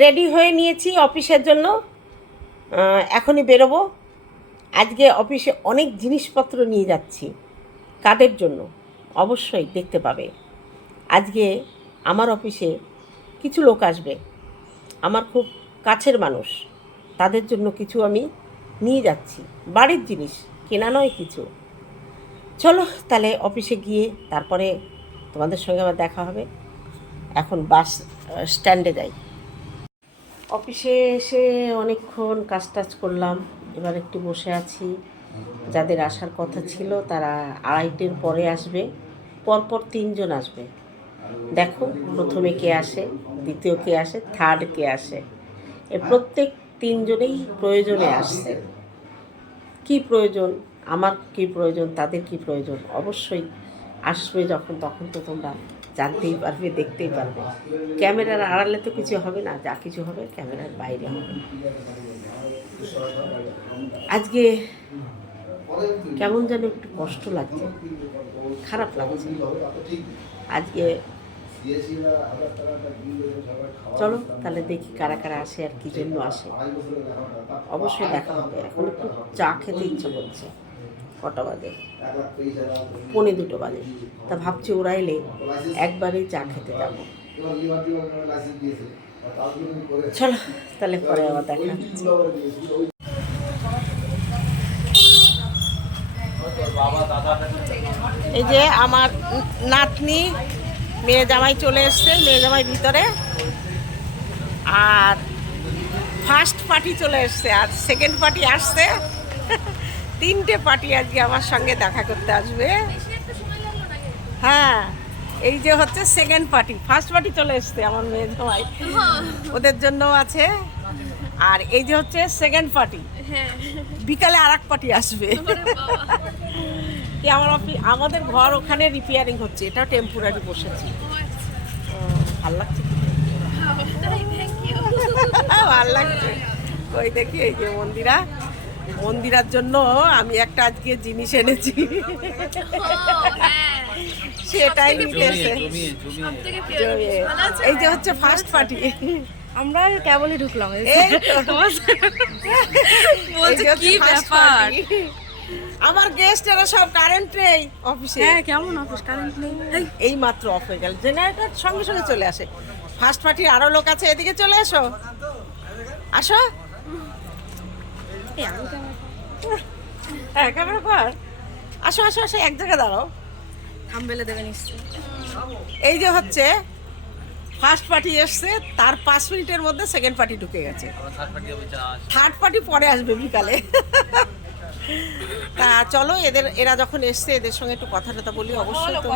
Ready হয়ে নিয়েছি অফিসের জন্য। এখনই বেরোবো। আজকে অফিসে অনেক জিনিসপত্র নিয়ে যাচ্ছি কাদের জন্য? অবশ্যই দেখতে পাবে। আজকে আমার অফিসে কিছু লোক আসবে। আমার খুব কাছের মানুষ। তাদের জন্য কিছু আমি নিয়ে যাচ্ছি। বাড়ির জিনিস, কেনা নয় কিছু। চলো তাহলে অফিসে গিয়ে তারপরে তোমাদের সঙ্গে আবার দেখা হবে। এখন বাস স্ট্যান্ডে যাই। অফিসে এসে অনেকক্ষণ কাজ টাজ করলাম। এবার একটু বসে আছি। যাদের আসার কথা ছিল তারা আড়াইটের পরে আসবে। পরপর তিনজন আসবে। দেখো প্রথমে কে আসে, দ্বিতীয় কে আসে থার্ড কে আসে। এ প্রত্যেক তিনজনেই প্রয়োজনে আসছে। কি প্রয়োজন? আমার কি প্রয়োজন? তাদের কি প্রয়োজন? অবশ্যই আসবে যখন, তখন তো তোমরা জানতেই পারবে, দেখতেই পারবে। ক্যামেরার আড়ালে তো কিছু হবে না, যা কিছু হবে ক্যামেরার বাইরে হবে। আজকে কেমন যেন একটু কষ্ট লাগছে, খারাপ লাগছে। আজকে চলো, তাহলে দেখি কারা কারা আসে আর কি জন্য আসে। অবশ্যই দেখা হবে, এখন একটু চা খেতে ইচ্ছে করছে। কটা বাজে? পৌনে দুটো বাজে। তা ভাবছি ওরা এলে একবারেই চা খেতে যাব। চলো তাহলে পরে আবার দেখা। এই যে আমার নাতনি মেয়ে জামাই চলে এসছে মেয়ে জামাই ভিতরে। আর ফার্স্ট পার্টি চলে এসছে আর সেকেন্ড পার্টি আসছে। তিনটে পার্টি আজকে আমার সঙ্গে দেখা করতে আসবে। হ্যাঁ এই যে হচ্ছে সেকেন্ড পার্টি ফার্স্ট পার্টি চলে এসছে আমার মেয়ে জামাই ওদের জন্য আছে। আর এই যে হচ্ছে সেকেন্ড পার্টি বিকালে আর এক পার্টি আসবে আমার অফিস আমাদের ঘর ওখানে রিপেয়ারিং হচ্ছে। এটাও টেম্পোরারি বসেছি। ভালো লাগছে ভালো লাগছে। ওই দেখি এই যে মন্দিরা। মন্দিরার জন্য আমি একটা আজকে জিনিস এনেছি। সেটাই নিতেছে। এই যে হচ্ছে ফার্স্ট পার্টি আমরা কেবলই ঢুকলাম কি ব্যাপার? আমার গেস্ট এরা সব কারেন্ট নেই অফিসে হ্যাঁ কেমন অফিস কারেন্ট নেই। এই, এই মাত্র অফ হয়ে গেল। জেনারেটর সঙ্গে সঙ্গে চলে আসে। ফার্স্ট পার্টির আরও লোক আছে এদিকে চলে আসো আসো। হ্যাঁ ক্যামেরা কর। আসো আসো আসো এক জায়গায় দাঁড়াও। থামবেলে দেবে নিশ্চয়ই। এই যে হচ্ছে ফার্স্ট পার্টি এসছে তার পাঁচ মিনিটের মধ্যে সেকেন্ড পার্টি ঢুকে গেছে। থার্ড পার্টি পরে আসবে বিকালে। তা চলো এদের এরা যখন এসছে এদের সঙ্গে একটু কথা টথা বলি অবশ্যই তো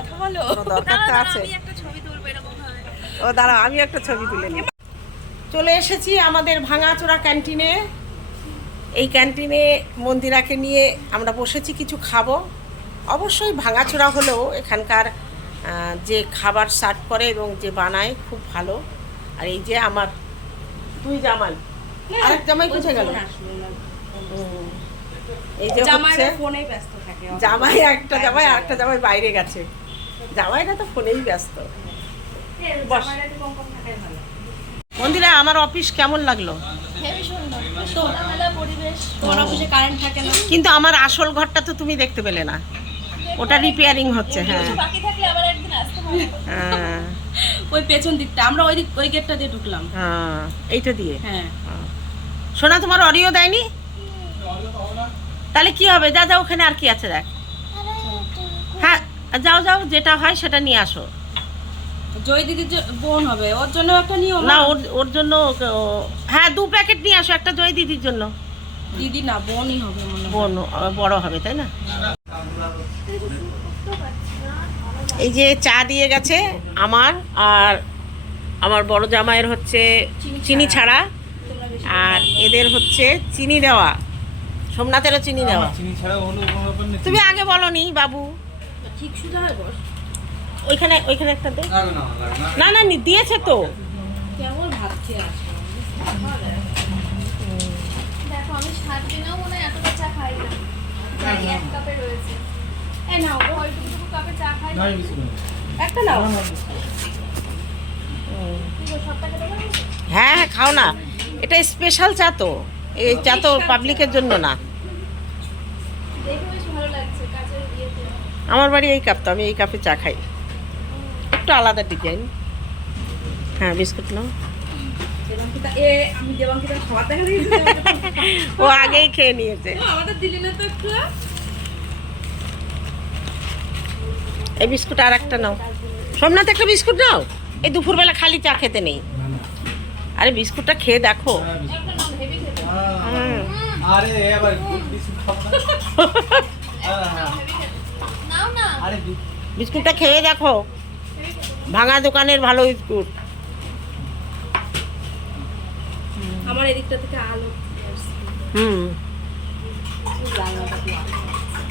দরকার তো আছে। আমি একটা ছবি তুলবো এরকম ভাবে ও দাঁড়াও আমি একটা ছবি তুলে নিই। চলে এসেছি আমাদের ভাঙাচোরা ক্যান্টিনে। এই ক্যান্টিনে মন্দিরাকে নিয়ে আমরা বসেছি কিছু খাব। অবশ্যই ভাঙাচোরা হলেও এখানকার যে খাবার সার্ভ করে এবং যে বানায় খুব ভালো। আর এই যে আমার দুই জামাই। আরেক জামাই কোথায় গেল? এই যে হচ্ছে ফোনেই ব্যস্ত থাকে জামাই একটা জামাই আরেকটা জামাই বাইরে গেছে। জামাইরা তো ফোনেই ব্যস্ত। বস। জামাইরা একটু কম কম থাকাই ভালো। মন্দিরা আমার অফিস কেমন লাগল? কিন্তু আমার আসল ঘরটা তো তুমি দেখতে পেলে না। ওটা রিপেয়ারিং হচ্ছে হ্যাঁ। বাকি থাকলে আবার একদিন আসতে হ্যাঁ, ওই পেছন দিকটা আমরা ওই দিক ওই গেটটা দিয়ে ঢুকলাম। হ্যাঁ এইটা দিয়ে? হ্যাঁ। সোনা তোমার অডিও দেয়নি? তাহলে কি হবে? যা যা ওখানে আর কি আছে দেখ। হ্যাঁ যাও যাও যেটা হয় সেটা নিয়ে আসো। জয় দিদির বোন হবে ওর জন্য একটা নিও না? ওর ওর জন্য ও- হ্যাঁ দু প্যাকেট নিয়ে আসো একটা জয় দিদির জন্য। দিদি না বোনই হবে বোন বড় হবে তাই না? এই যে চা দিয়ে গেছে আমার আর আমার বড় জামাইয়ের হচ্ছে চিনি ছাড়া। আর এদের হচ্ছে চিনি দেওয়া। সোমনাথেরও চিনি দেওয়া। তুমি আগে বলনি বাবু। ঠিক সুজা হয় বস। ওইখানে ওইখানে একটা দে। না না না না নি- দিয়েছে তো। কেমন ভাবছি দেখো আমি সাত দিনেও মনে হয় এতটা চা খাই না। এক কাপে রয়েছে। এই নাও অল্পটুকু কাপে চা খাই একটা নাও। কি গো সব টাকা দেবে হ্যাঁ হ্যাঁ খাও না। এটা স্পেশাল চা তো। এই চা তো পাবলিকের জন্য না। আমার বাড়ি এই কাপ তো আমি এই কাপে চা খাই। একটু আলাদা ডিজাইন হ্যাঁ বিস্কুট নাও। ও আগেই খেয়ে নিয়েছে। আমাদের দিলি না তো একটু। এই বিস্কুট আর একটা নাও। সোমনাথ একটা বিস্কুট নাও। এই দুপুরবেলা খালি চা খেতে নেই। আরে বিস্কুটটা খেয়ে দেখো। একটা নাম হেভি খেতে। হুম। আরে এবার বিস্কুট খাব না। হ্যাঁ, হ্যাঁ। হেভি খেতে নাও না। আরে বি- বিস্কুটটা খেয়ে দেখো। ভাঙা দোকানের ভালো বিস্কুট আমার এদিকটা থেকে আলো হুম।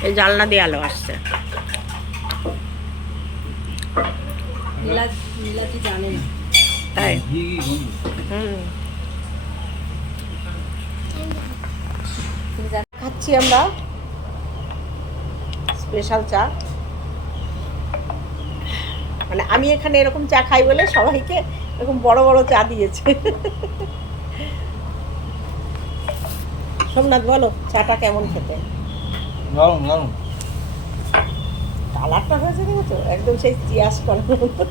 এই জানলা দিয়ে আলো আসছে। তাই। হুম। খাচ্ছি আমরা। স্পেশাল চা। মানে আমি এখানে এরকম চা খাই বলে সবাইকে এরকম বড় বড় চা দিয়েছে। সোমনাথ বলো চাটা কেমন খেতে? কালারটা হয়েছে দেখেছ? একদম সেই চিয়াস করার মতো।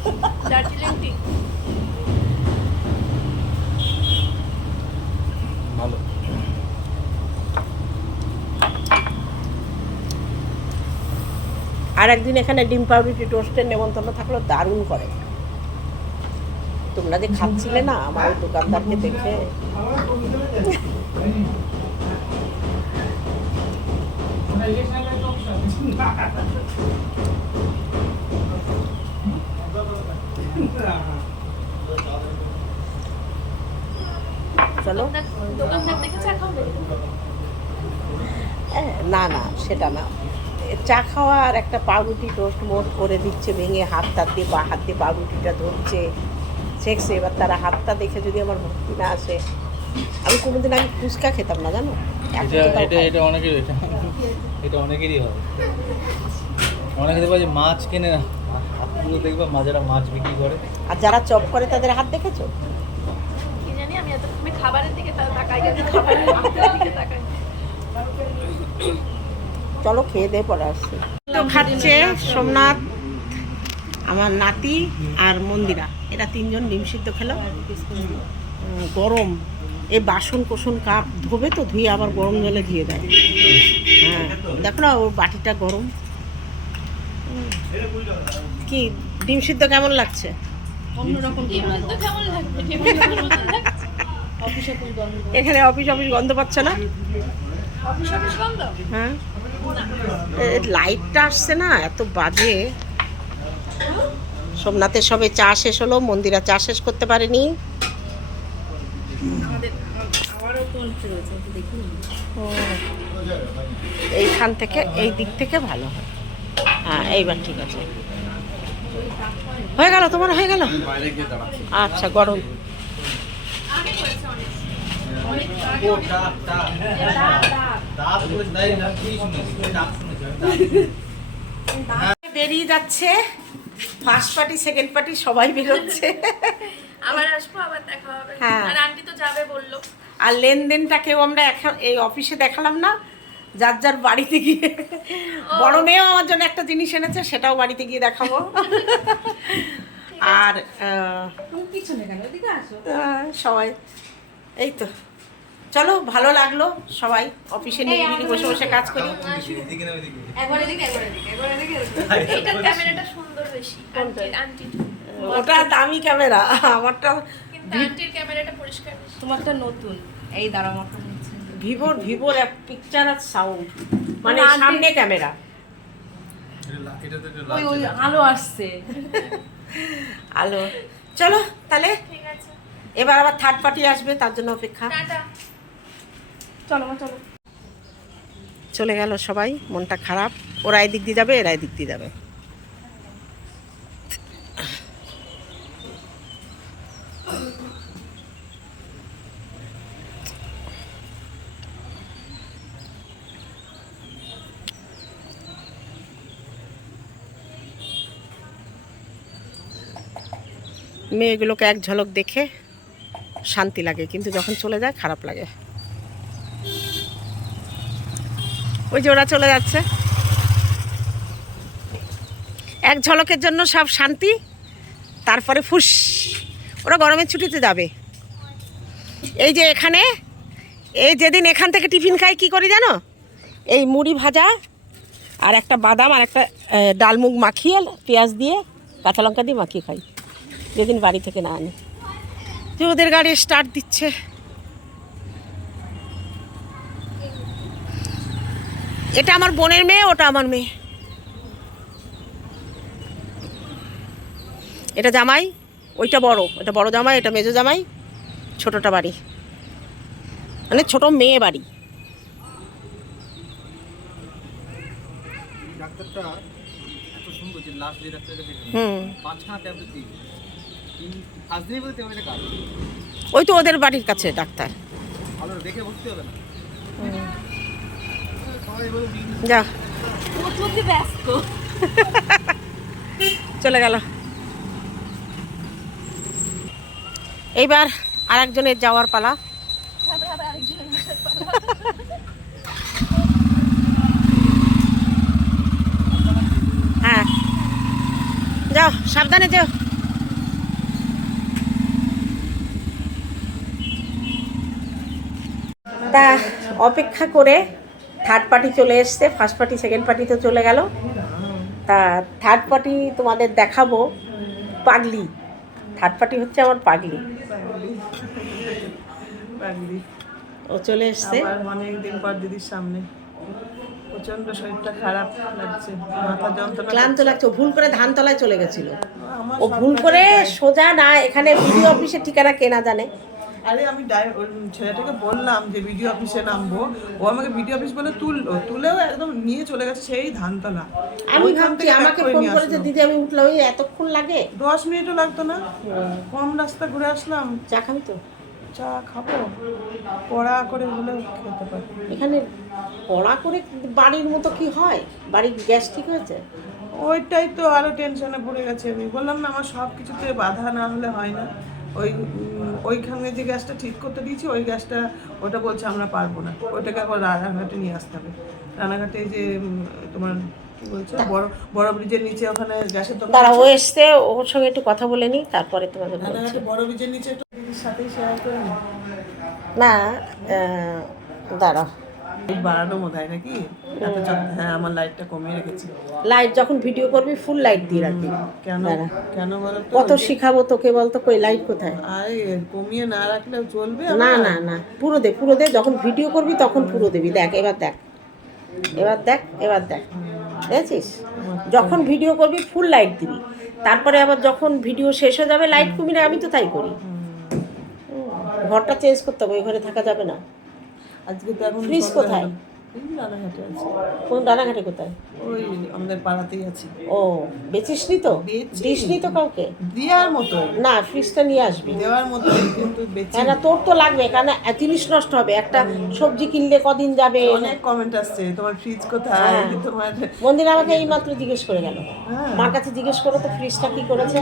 আর একদিন এখানে ডিম পাউরুটি টোস্টের নেমন্তন্ন থাকল দারুণ করে। তোমরা যে খাচ্ছিলে না আমার দোকানদারকে দেখে। চলো। না না সেটা না। চা খাওয়া আর একটা পাউরুটি টোস্ট মোট করে দিচ্ছে ভেঙে হাত টাত দিয়ে বা হাত দিয়ে পাউরুটিটা ধরছে। শেখছে এবার তারা হাতটা দেখে যদি আমার ভক্তি না আসে আমি কোনোদিন আগে ফুচকা খেতাম না জানো? এটা অনেকেরই এটা এটা অনেকেরই হয়। অনেকে দেখবা যে মাছ কেনে হাতগুলো দেখবা মাঝেরা মাছ বিক্রি করে। আর যারা চপ করে তাদের হাত দেখেছ? কি জানি আমি এত খাবারের দিকে তাকাই খাবারের দিকে তাকাই। চলো খেয়ে দিয়ে পরে আসছি। তো খাচ্ছে সোমনাথ আমার নাতি আর মন্দিরা। এরা তিনজন ডিম সিদ্ধ খেলো। গরম। এই বাসন কোসন কাপ ধোবে তো ধুয়ে আবার গরম জলে ধুয়ে দেয়। হ্যাঁ দেখো না ওর বাটিটা গরম। কি ডিম সিদ্ধ কেমন লাগছে? এখানে অফিস অফিস গন্ধ পাচ্ছে না? হ্যাঁ। লাইটটা আসছে না এত বাজে। সোমনাথের সবে চা শেষ হলো মন্দিরা চা শেষ করতে পারেনি। এইখান থেকে এই দিক থেকে ভালো হয়। হ্যাঁ এইবার ঠিক আছে। হয়ে গেল তোমার হয়ে গেল? আচ্ছা গরম আগে করেছে অনেক ও ডাক ডাক ডাক বলে তাই না কি শুনেছি ডাক শুনেছি আমি ডাক বেরিয়ে যাচ্ছে। ফার্স্ট পার্টি সেকেন্ড পার্টি সবাই বেরোচ্ছে। আবার আসব আবার দেখা হবে। হ্যাঁ। আর আন্টি তো যাবে বলল। আর লেনদেনটাকেও আমরা এই অফিসে দেখালাম না। যার যার বাড়িতে গিয়ে। বড় মেয়েও আমার জন্য একটা জিনিস এনেছে সেটাও বাড়িতে গিয়ে দেখাবো। আর সবাই এই তো। চলো ভালো লাগল সবাই। অফিসে নিরিবিলি বসে বসে কাজ করি। ওটা দামি ক্যামেরা আমারটা তোমারটা নতুন। এই মাথা নিচ্ছে ভিভোর ভিভোর পিকচার আর সাউন্ড মানে সামনে ক্যামেরা আলো আসছে। আলো। চলো তাহলে। ঠিক আছে। এবার আবার থার্ড পার্টি আসবে তার জন্য অপেক্ষা। টাটা। চলো গেল সবাই, মনটা খারাপ। ওরা এদিক দিয়ে যাবে, এরা এদিক দিয়ে যাবে। মেয়েগুলোকে এক ঝলক দেখে শান্তি লাগে, কিন্তু যখন চলে যায়, খারাপ লাগে। ওই যে ওরা চলে যাচ্ছে। এক ঝলকের জন্য সব শান্তি, তারপরে ফুস, ওরা গরমের ছুটিতে যাবে। এই যে এখানে, এই যেদিন এখান থেকে টিফিন খাই, কি করি জানো? এই মুড়ি ভাজা আর একটা বাদাম আর একটা ডালমুগ মাখিয়ে, পেঁয়াজ দিয়ে কাঁচা লঙ্কা দিয়ে মাখিয়ে খাই। যেদিন বাড়ি থেকে না আনি। যে ওদের গাড়ি স্টার্ট দিচ্ছে। এটা আমার বোনের মেয়ে ওটা আমার মেয়ে। এটা জামাই ওইটা বড় এটা বড় জামাই এটা মেজো জামাই ছোটটা বাড়ি। মানে ছোট মেয়ে বাড়ি। ওই তো ওদের বাড়ির কাছে ডাক্তার। দেখে বুঝতে হবে না। যা। চলে গেল। এইবার আরেকজনের যাওয়ার পালা। হ্যাঁ। যাও সাবধানে যাও। তা অপেক্ষা করে থার্ড পার্টি চলে এসছে ফার্স্ট পার্টি সেকেন্ড পার্টি তো চলে গেল। তা থার্ড পার্টি তোমাদের দেখাবো পাগলি। থার্ড পার্টি হচ্ছে আমার পাগলি। পাগলি। ও চলে এসছে। আবার অনেক দিন পর দিদির সামনে। প্রচণ্ড শরীরটা খারাপ লাগছে মাথা যন্ত্রণা ক্লান্ত লাগছে ভুল করে ধানতলায় চলে গেছিল। ও ভুল করে সোজা না এখানে বিডিও অফিসের ঠিকানা কেনা জানে। আরে আমি ওই ছেলেটাকে বললাম যে বিডিও অফিসে নামবো। ও আমাকে বিডিও অফিস বলে তুললো। তুলেও একদম নিয়ে চলে গেছে সেই ধানতলা। আমি ভাবছি আমাকে ফোন করেছে দিদি আমি উঠলাম এই এতক্ষণ লাগে? দশ মিনিটও লাগতো না। কম রাস্তা ঘুরে আসলাম। চা খাবি তো? চা খাব। পড়া করে হলেও খেতে পারি। এখানে পড়া করে বাড়ির মতো কি হয়? বাড়ির গ্যাস ঠিক হয়েছে? ওইটাই তো আরও টেনশনে পড়ে গেছে আমি। বললাম না আমার সব কিছুতে বাধা না হলে হয় না। ওই ওইখানে যে গ্যাসটা ঠিক করতে দিয়েছি ওই গ্যাসটা ওটা বলছে আমরা পারব না। ওইটাকে আবার রানাঘাটে নিয়ে আসতে হবে। রানাঘাটে যে তোমার কি বলছে বড় বড় ব্রিজের নিচে ওখানে গ্যাসের দোকান দাঁড়া ও। এসছে ওর সঙ্গে একটু কথা বলে নিই তারপরে তোমাদের রানাঘাটে বড় ব্রিজের নিচে একটু সাথেই শেয়ার করে নি। না আহ, দাঁড়া লাইট বাড়ানো মনে হয় নাকি? হ্যাঁ আমার লাইটটা কমিয়ে রেখেছি। লাইট যখন ভিডিও করবি ফুল লাইট দিয়ে রাখবি। কেন কেন বলো কত শিখাবো তোকে বলতো কই লাইট কোথায়? আরে কমিয়ে না রাখলেও চলবে না না না। পুরো দে পুরো দে যখন ভিডিও করবি তখন পুরো দিবি। দেখ এবার দেখ। এবার দেখ এবার দেখ। দেখেছিস? যখন ভিডিও করবি ফুল লাইট দিবি। তারপরে আবার যখন ভিডিও শেষ হয়ে যাবে লাইট কমিয়ে আমি তো তাই করি। ঘরটা চেঞ্জ করতে হবে ওই ঘরে থাকা যাবে না। আজকে তো এখন ফ্রিজ কোথায়? হলো। রানাঘাটে আছে। কোন রানাঘাটে কোথায়? ওই আমাদের পাড়াতেই আছে। ও তো? তো কাউকে? দেওয়ার মতো। না ফ্রিজটা নিয়ে আসবি। দেওয়ার মতো কিন্তু হ্যাঁ না তোর তো লাগবে কারণ জিনিস নষ্ট হবে। একটা সবজি কিনলে কদিন যাবে? অনেক কমেন্ট আসছে তোমার ফ্রিজ কোথায়? হ্যাঁ। তোমার মন্দির আমাকে এই মাত্র জিজ্ঞেস করে গেল। হ্যাঁ। মার কাছে জিজ্ঞেস করো তো ফ্রিজটা কি করেছে?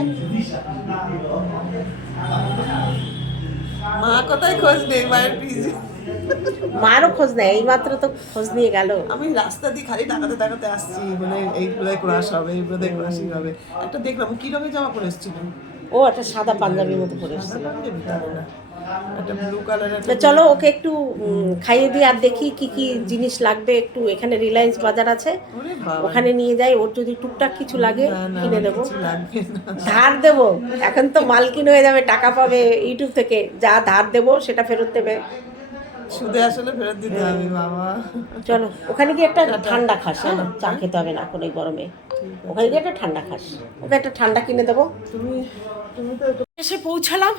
মা কোথায় খোঁজ নেই মায়ের ফ্রিজ মারও খোঁজ নেয় এই মাত্র তো খোঁজ নিয়ে গেল। আমি রাস্তা দিয়ে খালি তাকাতে তাকাতে আসছি মানে এই বোধহয় ক্রাশ হবে এই বোধহয় ক্রাশিং হবে। একটা দেখলাম কি রঙের জামা পরে এসেছিল? ও একটা সাদা পাঞ্জাবির মতো পরে এসেছিল। একটা ব্লু কালারের চলো ওকে একটু খাইয়ে দিই আর দেখি কি কি জিনিস লাগবে একটু এখানে রিলায়েন্স বাজার আছে। ওখানে নিয়ে যাই ওর যদি টুকটাক কিছু লাগে কিনে দেবো। ধার দেবো। এখন তো মালকিন হয়ে যাবে টাকা পাবে ইউটিউব থেকে। যা ধার দেবো সেটা ফেরত দেবে। সুদে আসলে ফেরত দিতে হবে বাবা। চলো ওখানে গিয়ে একটা ঠান্ডা খাস হ্যাঁ? চা খেতে হবে না এখন এই গরমে। ওখানে গিয়ে একটা ঠান্ডা খাস। ওকে একটা ঠান্ডা কিনে দেবো। তুমি তুমি তো এসে পৌঁছালাম।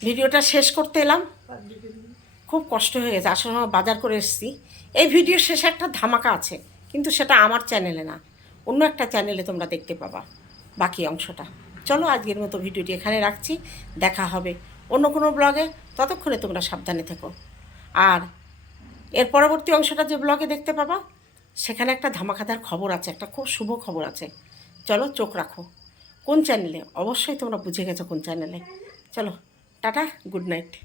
ভিডিওটা শেষ করতে এলাম। খুব কষ্ট হয়ে গেছে। আসলে আমার বাজার করে এসেছি। এই ভিডিও শেষে একটা ধামাকা আছে কিন্তু সেটা আমার চ্যানেলে না। অন্য একটা চ্যানেলে তোমরা দেখতে পাবা বাকি অংশটা। চলো আজকের মতো ভিডিওটি এখানে রাখছি। দেখা হবে। অন্য কোনো ব্লগে, ততক্ষণে তোমরা সাবধানে থেকো। আর এর পরবর্তী অংশটা যে ব্লগে দেখতে পাবা, সেখানে একটা ধামাকাদার খবর আছে, একটা খুব শুভ খবর আছে। চলো চোখ রাখো। কোন চ্যানেলে? অবশ্যই তোমরা বুঝে গেছো কোন চ্যানেলে। চলো, টাটা, গুড নাইট।